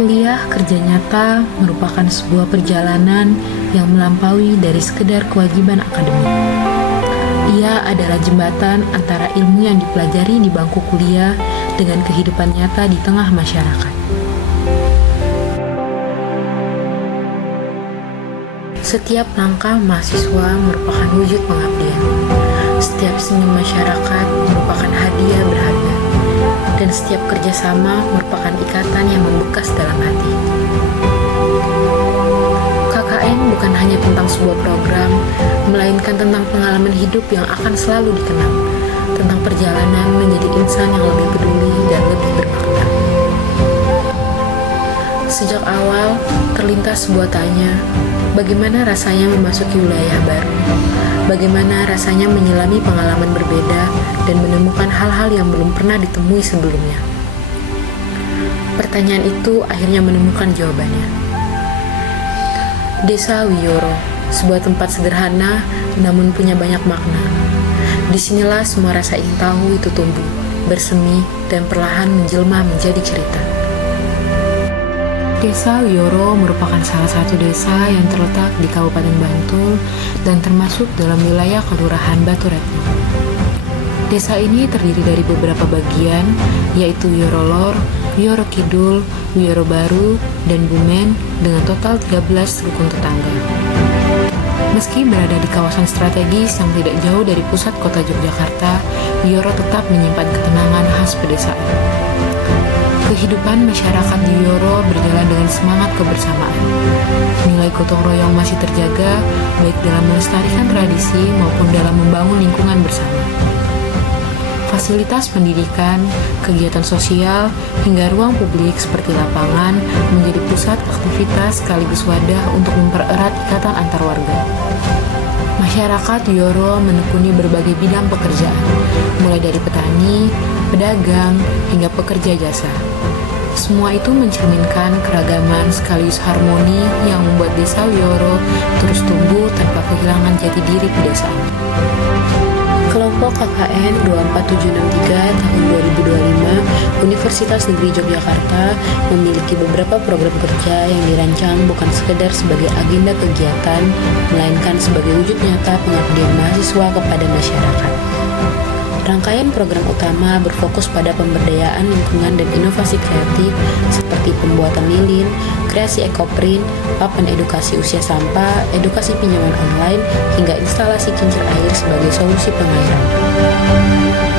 Kuliah kerja nyata merupakan sebuah perjalanan yang melampaui dari sekedar kewajiban akademik. Ia adalah jembatan antara ilmu yang dipelajari di bangku kuliah dengan kehidupan nyata di tengah masyarakat. Setiap langkah mahasiswa merupakan wujud pengabdian. Setiap senyum masyarakat merupakan hadiah berharga. Dan setiap kerjasama merupakan ikatan yang membekas dalam hati. KKN bukan hanya tentang sebuah program, melainkan tentang pengalaman hidup yang akan selalu dikenang, tentang perjalanan menjadi insan yang lebih peduli dan lebih bermakna. Sejak awal, terlintas sebuah tanya, bagaimana rasanya memasuki wilayah baru? Bagaimana rasanya menyelami pengalaman berbeda dan menemukan hal-hal yang belum pernah ditemui sebelumnya? Pertanyaan itu akhirnya menemukan jawabannya. Desa Wiyoro, sebuah tempat sederhana namun punya banyak makna. Disinilah semua rasa ingin tahu itu tumbuh, bersemi, dan perlahan menjelma menjadi cerita. Desa Wiyoro merupakan salah satu desa yang terletak di Kabupaten Bantul dan termasuk dalam wilayah Kelurahan Baturetno. Desa ini terdiri dari beberapa bagian, yaitu Wiyoro Lor, Wiyoro Kidul, Wiyoro Baru, dan Bumen dengan total 13 rukun tetangga. Meski berada di kawasan strategis yang tidak jauh dari pusat kota Yogyakarta, Wiyoro tetap menyimpan ketenangan khas pedesaan. Kehidupan masyarakat di Wiyoro berjalan dengan semangat kebersamaan. Nilai gotong royong masih terjaga, baik dalam melestarikan tradisi maupun dalam membangun lingkungan bersama. Fasilitas pendidikan, kegiatan sosial, hingga ruang publik seperti lapangan menjadi pusat aktivitas sekaligus wadah untuk mempererat ikatan antar warga. Masyarakat Wiyoro menekuni berbagai bidang pekerjaan, mulai dari petani, pedagang, hingga pekerja jasa. Semua itu mencerminkan keragaman sekaligus harmoni yang membuat desa Wiyoro terus tumbuh tanpa kehilangan jati diri pedesaan. Kelompok KKN 24763 tahun 2025 Universitas Negeri Yogyakarta memiliki beberapa program kerja yang dirancang bukan sekedar sebagai agenda kegiatan, melainkan sebagai wujud nyata pengabdian mahasiswa kepada masyarakat. Rangkaian program utama berfokus pada pemberdayaan lingkungan dan inovasi kreatif seperti pembuatan lilin, kreasi ekoprint, papan edukasi usia sampah, edukasi pinjaman online, hingga instalasi kincir air sebagai solusi pengairan.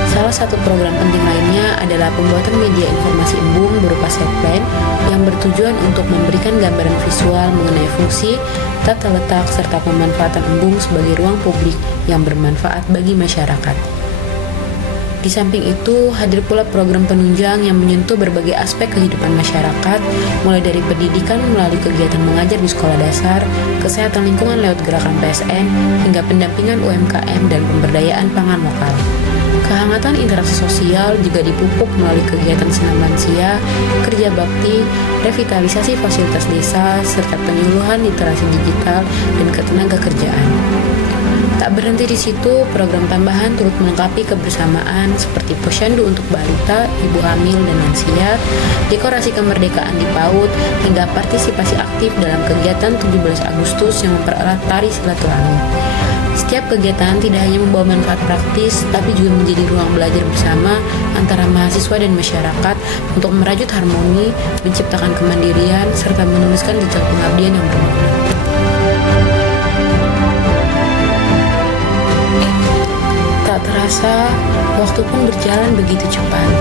Salah satu program penting lainnya adalah pembuatan media informasi embung berupa setplan yang bertujuan untuk memberikan gambaran visual mengenai fungsi, tata letak, serta pemanfaatan embung sebagai ruang publik yang bermanfaat bagi masyarakat. Di samping itu, hadir pula program penunjang yang menyentuh berbagai aspek kehidupan masyarakat, mulai dari pendidikan melalui kegiatan mengajar di sekolah dasar, kesehatan lingkungan lewat gerakan PSN, hingga pendampingan UMKM dan pemberdayaan pangan lokal. Kehangatan interaksi sosial juga dipupuk melalui kegiatan senam lansia, kerja bakti, revitalisasi fasilitas desa, serta penyuluhan literasi digital dan ketenaga kerjaan. Tak berhenti di situ, program tambahan turut melengkapi kebersamaan seperti posyandu untuk balita, ibu hamil, dan lansia, dekorasi kemerdekaan di PAUD, hingga partisipasi aktif dalam kegiatan 17 Agustus yang mempererat tari silaturahmi. Setiap kegiatan tidak hanya membawa manfaat praktis, tapi juga menjadi ruang belajar bersama antara mahasiswa dan masyarakat untuk merajut harmoni, menciptakan kemandirian, serta menuliskan jejak pengabdian yang bermakna. Tak terasa, waktu pun berjalan begitu cepat.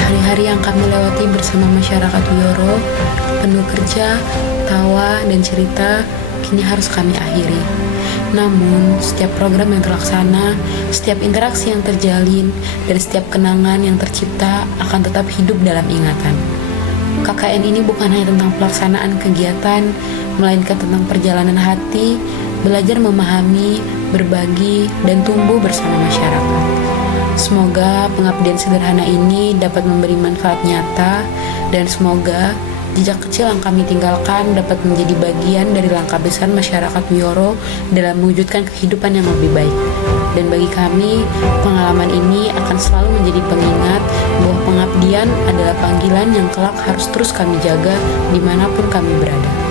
Hari-hari yang kami lewati bersama masyarakat Wiyoro, penuh kerja, tawa, dan cerita, kini harus kami akhiri. Namun, setiap program yang terlaksana, setiap interaksi yang terjalin, dan setiap kenangan yang tercipta akan tetap hidup dalam ingatan. KKN ini bukan hanya tentang pelaksanaan kegiatan, melainkan tentang perjalanan hati, belajar memahami, berbagi, dan tumbuh bersama masyarakat. Semoga pengabdian sederhana ini dapat memberi manfaat nyata, dan semoga jejak kecil yang kami tinggalkan dapat menjadi bagian dari langkah besar masyarakat Wiyoro dalam mewujudkan kehidupan yang lebih baik. Dan bagi kami, pengalaman ini akan selalu menjadi pengingat bahwa pengabdian Pengabdian adalah panggilan yang kelak harus terus kami jaga dimanapun kami berada.